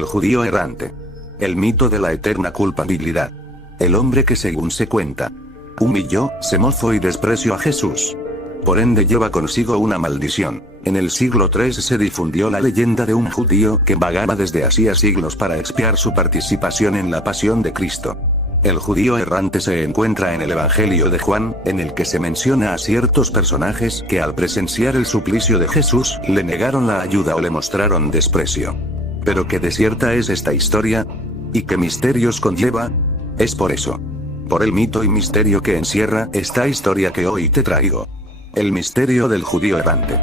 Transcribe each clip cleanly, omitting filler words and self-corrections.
El judío errante. El mito de la eterna culpabilidad. El hombre que, según se cuenta, humilló, se mofó y despreció a Jesús. Por ende lleva consigo una maldición. En el siglo III se difundió la leyenda de un judío que vagaba desde hacía siglos para expiar su participación en la pasión de Cristo. El judío errante se encuentra en el Evangelio de Juan, en el que se menciona a ciertos personajes que al presenciar el suplicio de Jesús, le negaron la ayuda o le mostraron desprecio. ¿Pero qué desierta es esta historia? ¿Y qué misterios conlleva? Es por eso. Por el mito y misterio que encierra esta historia que hoy te traigo. El misterio del judío errante.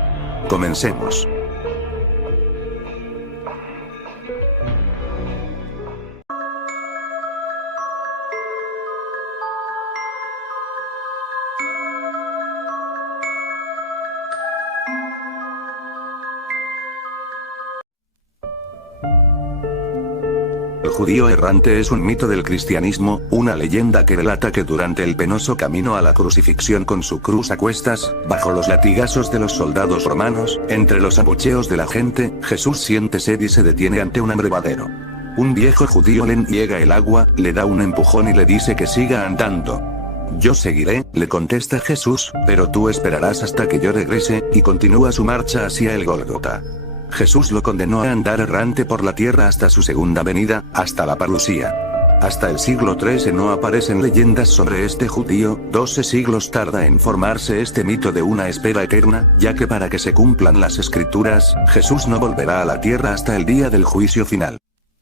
Comencemos. El judío errante es un mito del cristianismo, una leyenda que relata que durante el penoso camino a la crucifixión con su cruz a cuestas, bajo los latigazos de los soldados romanos, entre los abucheos de la gente, Jesús siente sed y se detiene ante un abrevadero. Un viejo judío le niega el agua, le da un empujón y le dice que siga andando. Yo seguiré, le contesta Jesús, pero tú esperarás hasta que yo regrese, y continúa su marcha hacia el Gólgota. Jesús lo condenó a andar errante por la tierra hasta su segunda venida, hasta la parusía. Hasta el siglo XIII no aparecen leyendas sobre este judío, 12 siglos tarda en formarse este mito de una espera eterna, ya que para que se cumplan las escrituras, Jesús no volverá a la tierra hasta el día del juicio final.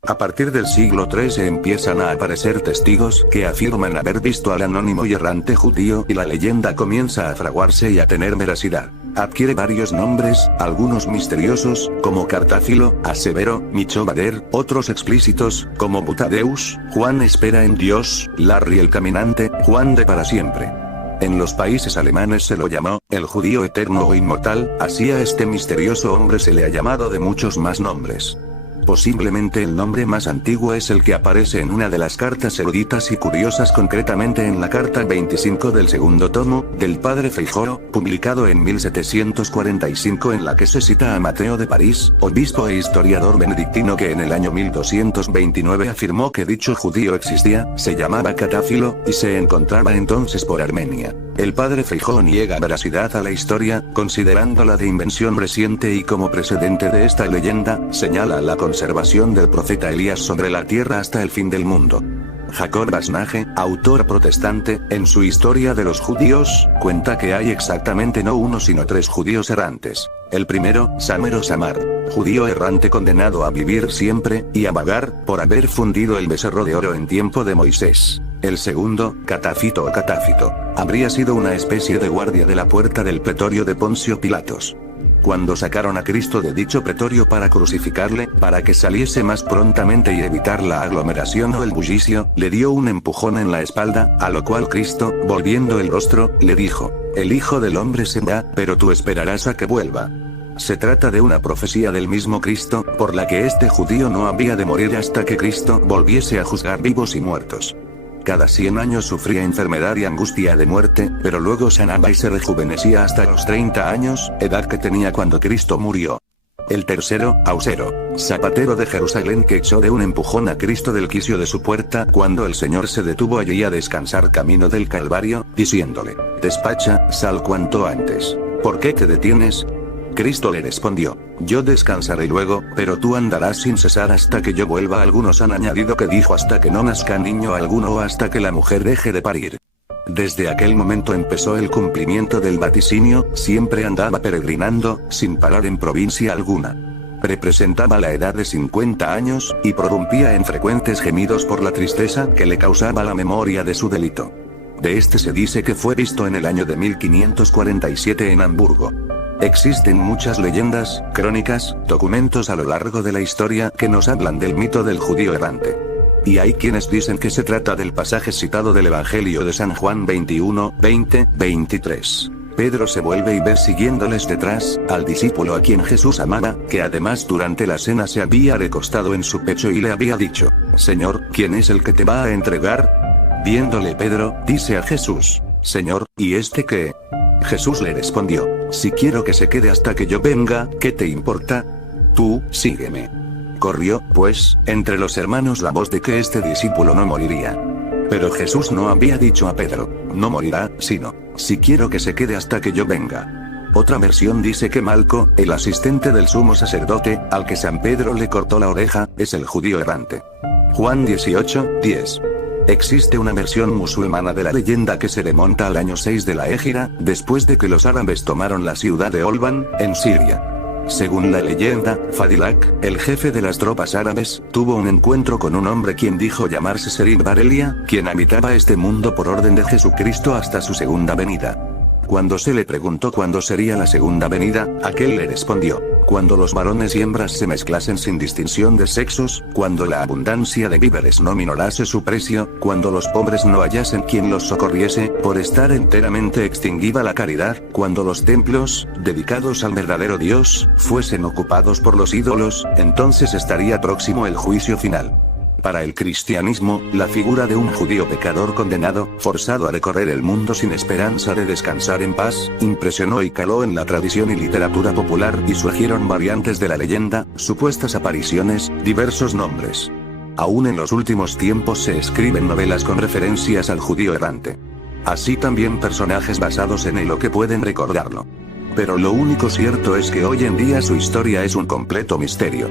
A partir del siglo XIII empiezan a aparecer testigos que afirman haber visto al anónimo y errante judío y la leyenda comienza a fraguarse y a tener veracidad. Adquiere varios nombres, algunos misteriosos, como Cartáfilo, Asevero, Michobader, otros explícitos, como Butadeus, Juan espera en Dios, Larry el caminante, Juan de para siempre. En los países alemanes se lo llamó, el judío eterno o inmortal, así a este misterioso hombre se le ha llamado de muchos más nombres. Posiblemente el nombre más antiguo es el que aparece en una de las cartas eruditas y curiosas, concretamente en la carta 25 del segundo tomo, del padre Feijoo, publicado en 1745, en la que se cita a Mateo de París, obispo e historiador benedictino, que en el año 1229 afirmó que dicho judío existía, se llamaba Catáfilo, y se encontraba entonces por Armenia. El padre Feijoo niega veracidad a la historia, considerándola de invención reciente, y como precedente de esta leyenda, señala la conservación del profeta Elías sobre la tierra hasta el fin del mundo. Jacob Basnage, autor protestante, en su Historia de los Judíos, cuenta que hay exactamente no uno sino 3 judíos errantes. El primero, Samer o Samar, judío errante condenado a vivir siempre, y a vagar, por haber fundido el becerro de oro en tiempo de Moisés. El segundo, Catafito o Catáfito, habría sido una especie de guardia de la puerta del pretorio de Poncio Pilatos. Cuando sacaron a Cristo de dicho pretorio para crucificarle, para que saliese más prontamente y evitar la aglomeración o el bullicio, le dio un empujón en la espalda, a lo cual Cristo, volviendo el rostro, le dijo: el Hijo del Hombre se va, pero tú esperarás a que vuelva. Se trata de una profecía del mismo Cristo, por la que este judío no había de morir hasta que Cristo volviese a juzgar vivos y muertos. Cada 100 años sufría enfermedad y angustia de muerte, pero luego sanaba y se rejuvenecía hasta los 30 años, edad que tenía cuando Cristo murió. El tercero, Ausero, zapatero de Jerusalén, que echó de un empujón a Cristo del quicio de su puerta cuando el Señor se detuvo allí a descansar camino del Calvario, diciéndole: despacha, sal cuanto antes. ¿Por qué te detienes? Cristo le respondió: yo descansaré luego, pero tú andarás sin cesar hasta que yo vuelva. Algunos han añadido que dijo hasta que no nazca niño alguno o hasta que la mujer deje de parir. Desde aquel momento empezó el cumplimiento del vaticinio, siempre andaba peregrinando, sin parar en provincia alguna. Representaba la edad de 50 años, y prorrumpía en frecuentes gemidos por la tristeza que le causaba la memoria de su delito. De este se dice que fue visto en el año de 1547 en Hamburgo. Existen muchas leyendas, crónicas, documentos a lo largo de la historia que nos hablan del mito del judío errante. Y hay quienes dicen que se trata del pasaje citado del Evangelio de San Juan 21, 20, 23. Pedro se vuelve y ve siguiéndoles detrás, al discípulo a quien Jesús amaba, que además durante la cena se había recostado en su pecho y le había dicho: Señor, ¿quién es el que te va a entregar? Viéndole Pedro, dice a Jesús: Señor, ¿y este qué? Jesús le respondió: si quiero que se quede hasta que yo venga, ¿qué te importa? Tú, sígueme. corrió, pues, entre los hermanos la voz de que este discípulo no moriría. Pero Jesús no había dicho a Pedro, no morirá, sino, si quiero que se quede hasta que yo venga. Otra versión dice que Malco, el asistente del sumo sacerdote, al que San Pedro le cortó la oreja, es el judío errante. Juan 18:10. Existe una versión musulmana de la leyenda que se remonta al año 6 de la Égira, después de que los árabes tomaron la ciudad de Olban, en Siria. Según la leyenda, Fadilak, el jefe de las tropas árabes, tuvo un encuentro con un hombre quien dijo llamarse Serib Barelia, quien habitaba este mundo por orden de Jesucristo hasta su segunda venida. Cuando se le preguntó cuándo sería la segunda venida, aquel le respondió: cuando los varones y hembras se mezclasen sin distinción de sexos, cuando la abundancia de víveres no minorase su precio, cuando los pobres no hallasen quien los socorriese, por estar enteramente extinguida la caridad, cuando los templos, dedicados al verdadero Dios, fuesen ocupados por los ídolos, entonces estaría próximo el juicio final. Para el cristianismo, la figura de un judío pecador condenado, forzado a recorrer el mundo sin esperanza de descansar en paz, impresionó y caló en la tradición y literatura popular y surgieron variantes de la leyenda, supuestas apariciones, diversos nombres. Aún en los últimos tiempos se escriben novelas con referencias al judío errante. Así también personajes basados en él o que pueden recordarlo. Pero lo único cierto es que hoy en día su historia es un completo misterio.